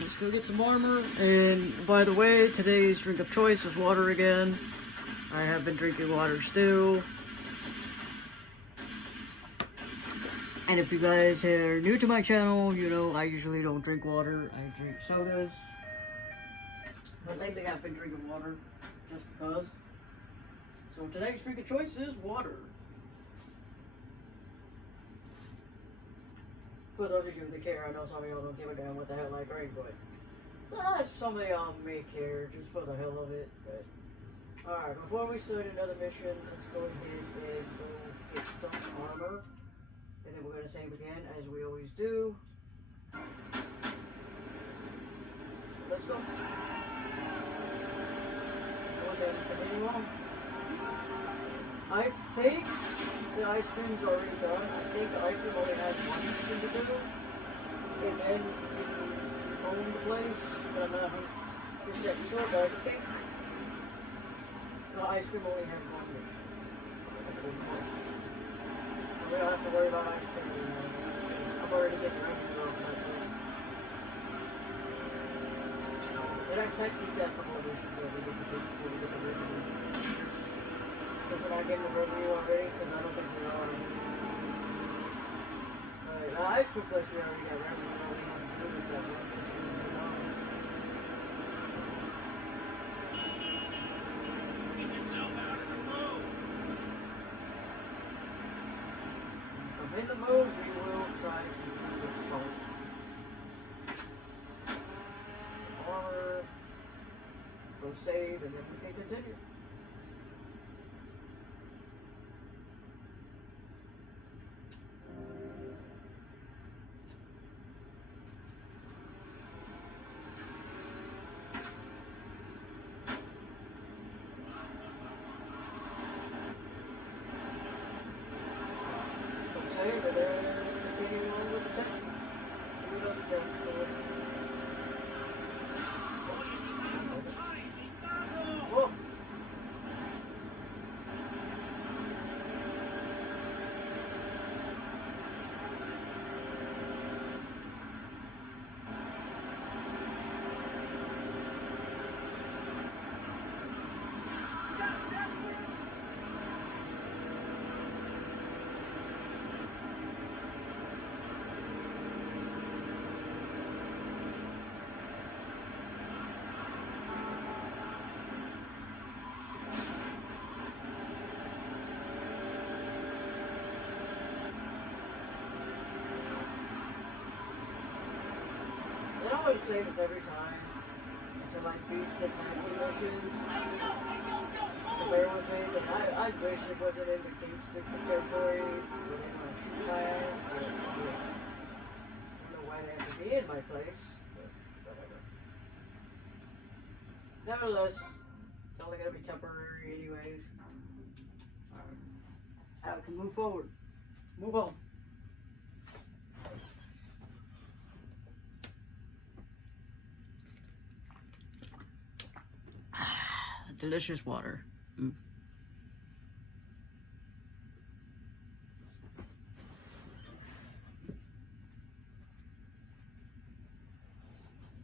let's go get some armor. And by the way, today's drink of choice is water again. I have been drinking water still. And if you guys are new to my channel, you know I usually don't drink water. I drink sodas. But lately I've been drinking water just because. So today's drink of choice is water. For those of you that care, I know some of y'all don't give a damn what the hell I drink, but some of y'all may care just for the hell of it. But alright, before we start another mission, let's go ahead and go get some armor. And then we're going to save again, as we always do. Let's go. Okay, continue on. I think the ice cream's already done. I think the ice cream only has one mission to do. And then you own the place. But I'm not 100% sure, but I think the ice cream only had one mission. We don't have to worry about ice cream anymore. I'm already getting revenue off that place. It actually has got a couple of missions that we get to do before we get the revenue. If we're not getting the revenue already, because I don't think we are. Alright, ice cream place we already got revenue. We don't have to do this that one. In the mood, we will try to get the phone. Some armor, go save, and then we can continue. But let's continue on with the Texans. Who doesn't go for it? Whoa! And I always say this every time until I beat the taxi missions. So bear with me, but I wish it wasn't in the Game Stick territory where they want to shoot my ass, but yeah. I don't know why they have to be in my place, but whatever. Nevertheless, it's only going to be temporary anyways. Alright. Now we can move forward. Move on. Delicious water. Mm.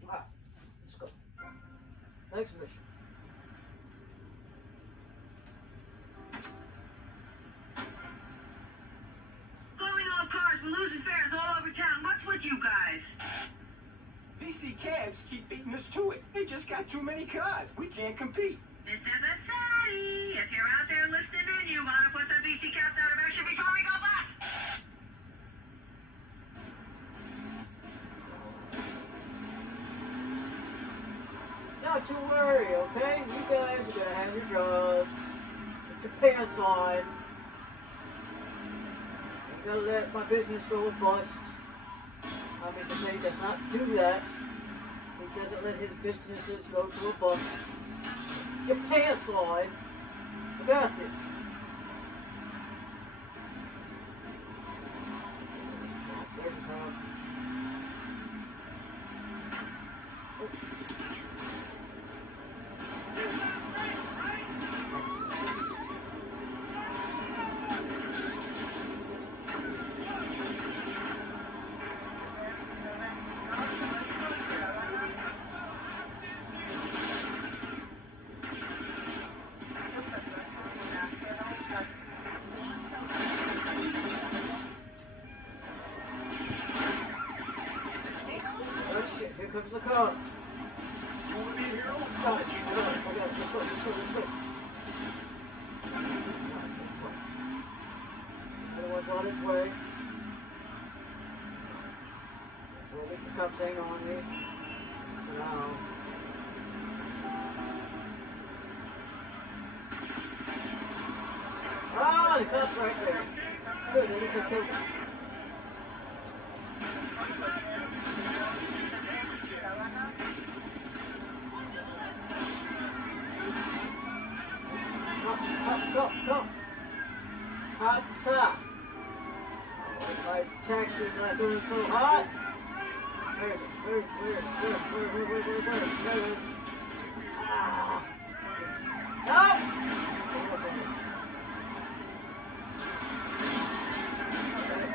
Wow. Let's go. Next mission. Blowing off cars, we're losing fares all over town. What's with you guys? BC cabs keep beating us to it. They just got too many cars. We can't compete. Mr. Vassetti, if you're out there listening in, you want to put the BC Cats out of action before we go bust? Not to worry, okay? You guys are gonna have your jobs. Put your pants on. I'm gonna let my business go bust. I mean, Vassetti does not do that. He doesn't let his businesses go to a bust. Your pants on. I got this. There's a cop. Oh. comes the cops. You want to be a hero? Got it. I got it. Let's go. The other one's on its way. Well, at least the cops ain't on me. For now. Ah, the cops right there. Good, at least I killed him. Go. Cops up. My taxi's not doing so hot. Where is it? Where? There it is. Ah. No!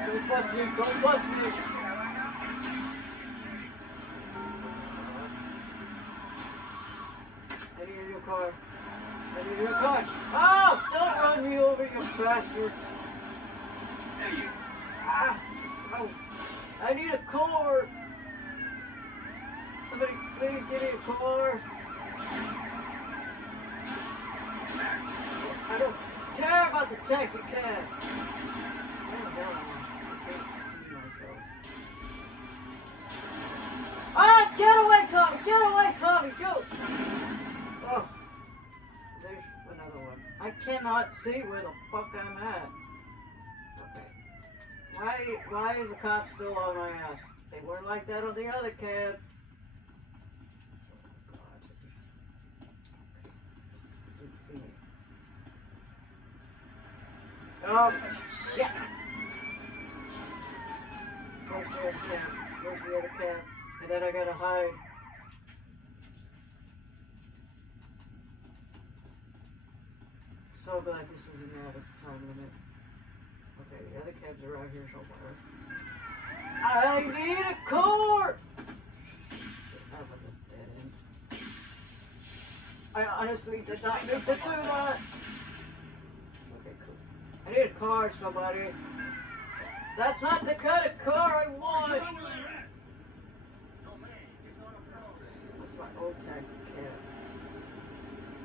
Don't bust me! Don't bust me! I need a new car. Oh! Don't run me over, you bastards! Hey, you. Ah! Oh! I need a car! Somebody please give me a car! I don't care about the taxi cab! Where the hell am I? I can't see myself. Ah! Get away, Tommy! Get away, Tommy! Go! Oh. There's another one. I cannot see where the fuck I'm at. Okay. Why is the cop still on my ass? They weren't like that on the other cab. Didn't see me. Oh, shit! Where's the other cab? Where's the other cab? And then I gotta hide. So glad this isn't at a time limit. Okay, the other cabs are out here somewhere. I need a car! That was a dead end. I honestly did not mean to do that. Okay, cool. I need a car, somebody. That's not the kind of car I want! That's my old taxi cab.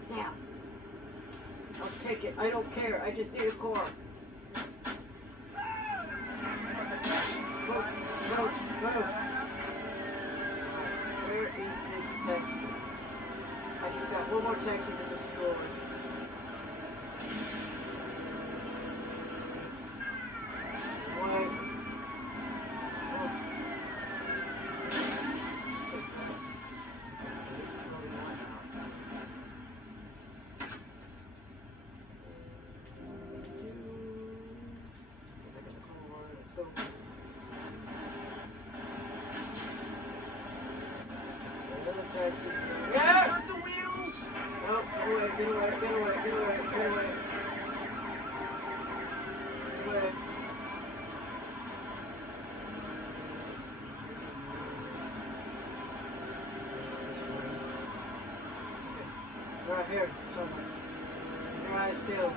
Damn. I'll take it. I don't care. I just need a car. Move. Where is this taxi? I just got one more taxi to destroy. Wait. Oh. Take that. It's totally not out. Let's go. Another taxi. Yeah! Got the wheels. No, get away. Get away. It's right here somewhere. Your eyes peeled.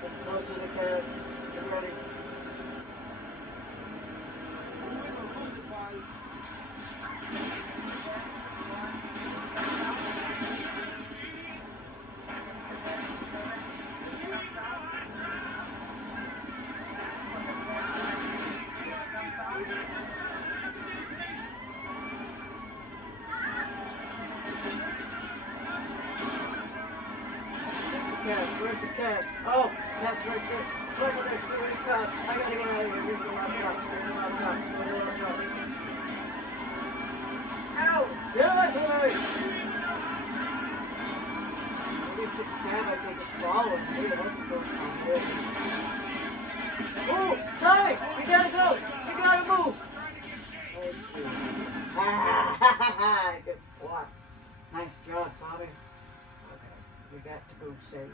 Get closer to the cab. Get ready. Where's the cat? Oh, cat's right there. Look, there's too many cops. I gotta get out of here. There's a lot of cops. Ow! Get away from me! At least the cat, I think, is following me. What's going on here? Oh, Tommy! You gotta go! You gotta move! Thank you. Good work. Nice job, Tommy. We got to go save.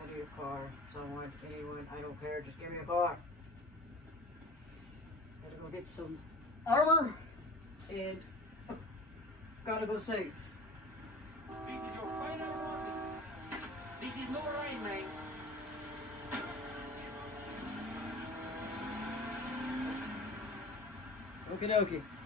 I need a car. Someone, anyone, I don't care. Just give me a car. Gotta go get some armor and gotta go save. This is your final warning. This is no rain, man. Okie dokie.